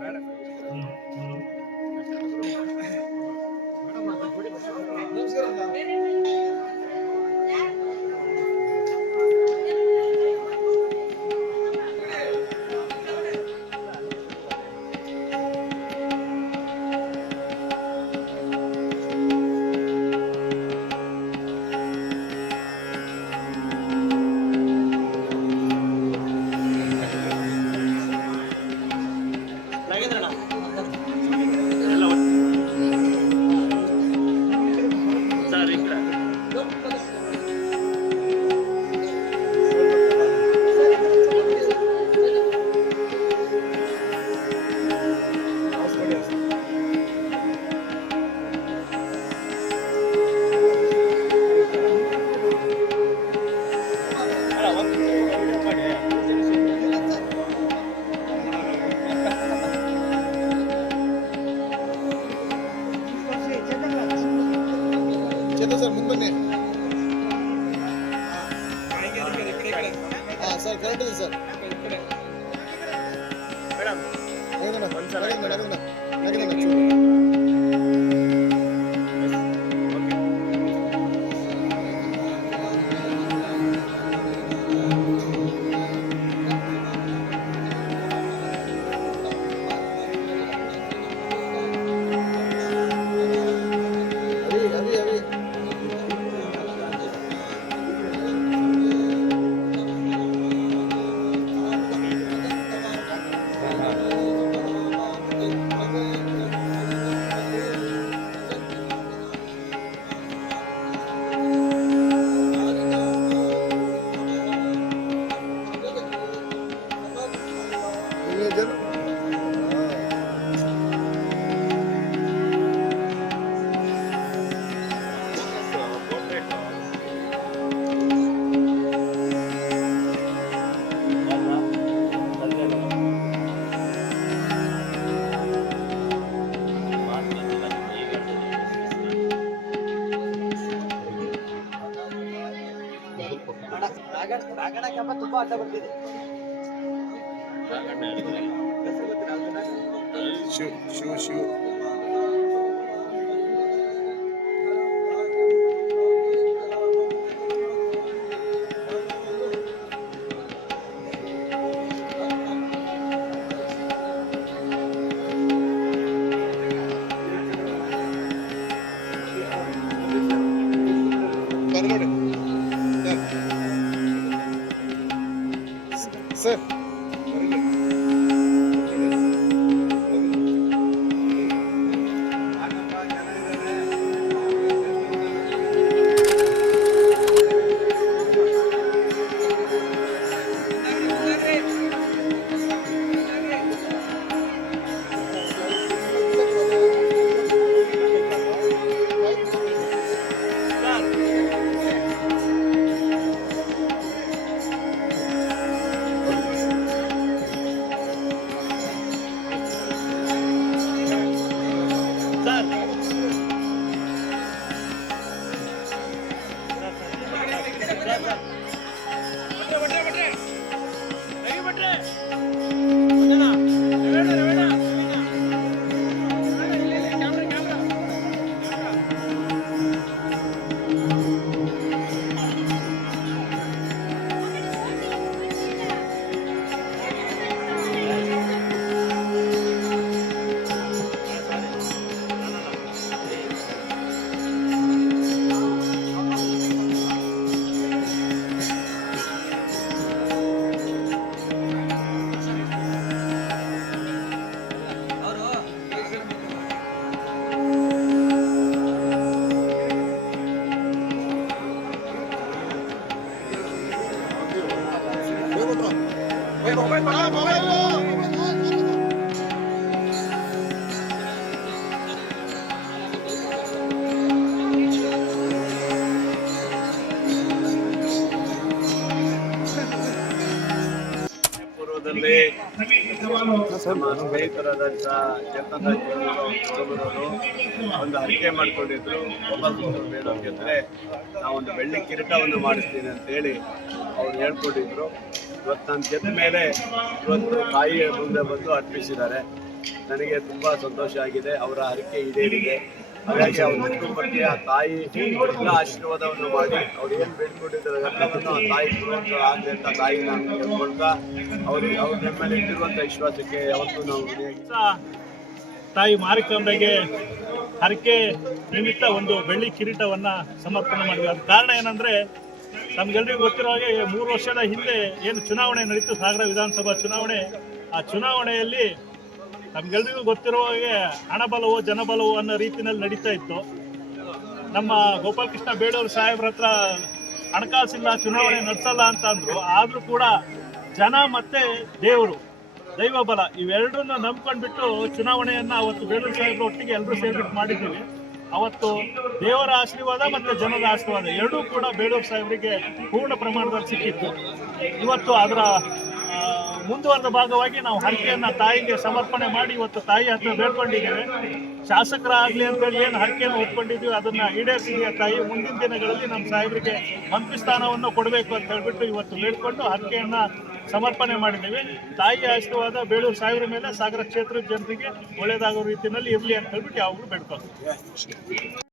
Madam ಹಾಂ sir correct ಇದೆ sir madam madam madam madam ನಗದಣ್ಣ ತುಂಬಾ ಅಡ್ಡ ಬರ್ತಿದೆ ಶೂ ಶೂ ಶಿವ್. Sir para el. ನಮ್ಮ ಸ್ನೇಹಿತರಾದಂಥ ಚೇತನ ಕುಟುಂಬದವರು ಒಂದು ಹರಕೆ ಮಾಡ್ಕೊಂಡಿದ್ರು ಕೃಷ್ಣ ಬೇಡವ್ರಿಗೆ ಅಂದರೆ ನಾವೊಂದು ಬೆಳ್ಳಿ ಕಿರೀಟವನ್ನು ಮಾಡಿಸ್ತೀನಿ ಅಂತೇಳಿ ಅವ್ರು ಹೇಳ್ಕೊಂಡಿದ್ರು. ಇವತ್ತು ನಾನು ಗೆದ್ದ ಮೇಲೆ ಇವತ್ತು ತಾಯಿ ಮುಂದೆ ಬಂದು ಅರ್ಪಿಸಿದ್ದಾರೆ. ನನಗೆ ತುಂಬ ಸಂತೋಷ ಆಗಿದೆ. ಅವರ ಅರಿಕೆ ಈಡೇರಿದೆ. ಹಾಗಾಗಿ ಅವ್ರ ಕುಟುಂಬಕ್ಕೆ ಆ ತಾಯಿ ಎಲ್ಲ ಆಶೀರ್ವಾದವನ್ನು ಮಾಡಿ. ಅವ್ರು ಏನು ಬೇಡ್ಕೊಂಡಿದ್ದಾರೆ ಎಲ್ಲವನ್ನು ಆ ತಾಯಿ ಪೂರೈಕೆ ಆಗಲಿ ಅಂತ ತಾಯಿ ನಾನು ಕೇಳ್ಕೊಳ್ತಾ ಅವ್ರಿಗೆ ಅವ್ರ ನಮ್ಮ ಮೇಲೆ ಇಟ್ಟಿರುವಂಥ ವಿಶ್ವಾಸಕ್ಕೆ ಯಾವತ್ತೂ ನಾವು ತಾಯಿ ಮಾರಿಕಾಂಬೆಗೆ ಹರಕೆ ನಿಮಿತ್ತ ಒಂದು ಬೆಳ್ಳಿ ಕಿರೀಟವನ್ನ ಸಮರ್ಪಣೆ ಮಾಡಿದ್ವಿ ಅದ ಕಾರಣ ಏನಂದ್ರೆ ನಮ್ಗೆಲ್ರಿಗೂ ಗೊತ್ತಿರೋ ಹಾಗೆ ಮೂರು ವರ್ಷದ ಹಿಂದೆ ಏನು ಚುನಾವಣೆ ನಡೀತು, ಸಾಗರ ವಿಧಾನಸಭಾ ಚುನಾವಣೆ. ಆ ಚುನಾವಣೆಯಲ್ಲಿ ನಮ್ಗೆಲ್ರಿಗೂ ಗೊತ್ತಿರೋ ಹಾಗೆ ಹಣಬಲವು ಜನಬಲವು ಅನ್ನೋ ರೀತಿಯಲ್ಲಿ ನಡೀತಾ ಇತ್ತು. ನಮ್ಮ ಗೋಪಾಲಕೃಷ್ಣ ಬೇಡೂರು ಸಾಹೇಬ್ರ ಹತ್ರ ಹಣಕಾಸಿಲ್ಲ, ಚುನಾವಣೆ ನಡೆಸಲ್ಲ ಅಂತ ಅಂದ್ರು. ಆದ್ರೂ ಕೂಡ ಜನ ಮತ್ತೆ ದೇವರು, ದೈವ ಬಲ, ಇವೆರಡನ್ನ ನಂಬ್ಕೊಂಡ್ಬಿಟ್ಟು ಚುನಾವಣೆಯನ್ನ ಅವತ್ತು ಬೇಡೂರು ಸಾಹೇಬ್ರ ಒಟ್ಟಿಗೆ ಎಲ್ಲರೂ ಸೇರ್ಬಿಟ್ಟು ಮಾಡಿದ್ದೀವಿ ಅವತ್ತು ದೇವರ ಆಶೀರ್ವಾದ ಮತ್ತೆ ಜನರ ಆಶೀರ್ವಾದ ಎರಡೂ ಕೂಡ ಬೇಡೂರು ಸಾಹೇಬರಿಗೆ ಪೂರ್ಣ ಪ್ರಮಾಣದಲ್ಲಿ ಸಿಕ್ಕಿತ್ತು. ಇವತ್ತು ಅದರ ಮುಂದುವರೆದ ಭಾಗವಾಗಿ ನಾವು ಹರಕೆಯನ್ನ ತಾಯಿಗೆ ಸಮರ್ಪಣೆ ಮಾಡಿ ಇವತ್ತು ತಾಯಿ ಹತ್ರ ಬೇಡ್ಕೊಂಡಿದ್ದೇವೆ. ಶಾಸಕರಾಗ್ಲಿ ಅಂತೇಳಿ ಏನು ಹರಕೆಯನ್ನು ಒಪ್ಕೊಂಡಿದ್ವಿ ಅದನ್ನ ಈಡೇರಿಸಿದೆಯಾ ತಾಯಿ. ಮುಂದಿನ ದಿನಗಳಲ್ಲಿ ನಮ್ಮ ಸಾಹೇಬರಿಗೆ ಮಂತ್ರಿ ಸ್ಥಾನವನ್ನು ಕೊಡಬೇಕು ಅಂತ ಹೇಳ್ಬಿಟ್ಟು ಇವತ್ತು ಬೇಡ್ಕೊಂಡು ಹರಕೆಯನ್ನ ಸಮರ್ಪಣೆ ಮಾಡಿದ್ದೀವಿ. ತಾಯಿಯ ಆಶೀರ್ವಾದ ಬೇಳೂರು ಸಾಹೇಬರ ಮೇಲೆ ಸಾಗರ ಕ್ಷೇತ್ರದ ಜನರಿಗೆ ಒಳ್ಳೆಯದಾಗೋ ರೀತಿಯಲ್ಲಿ ಇರಲಿ ಅಂತ ಹೇಳ್ಬಿಟ್ಟು ಯಾವಾಗಲೂ ಬೇಡ್ಕೊಂಡು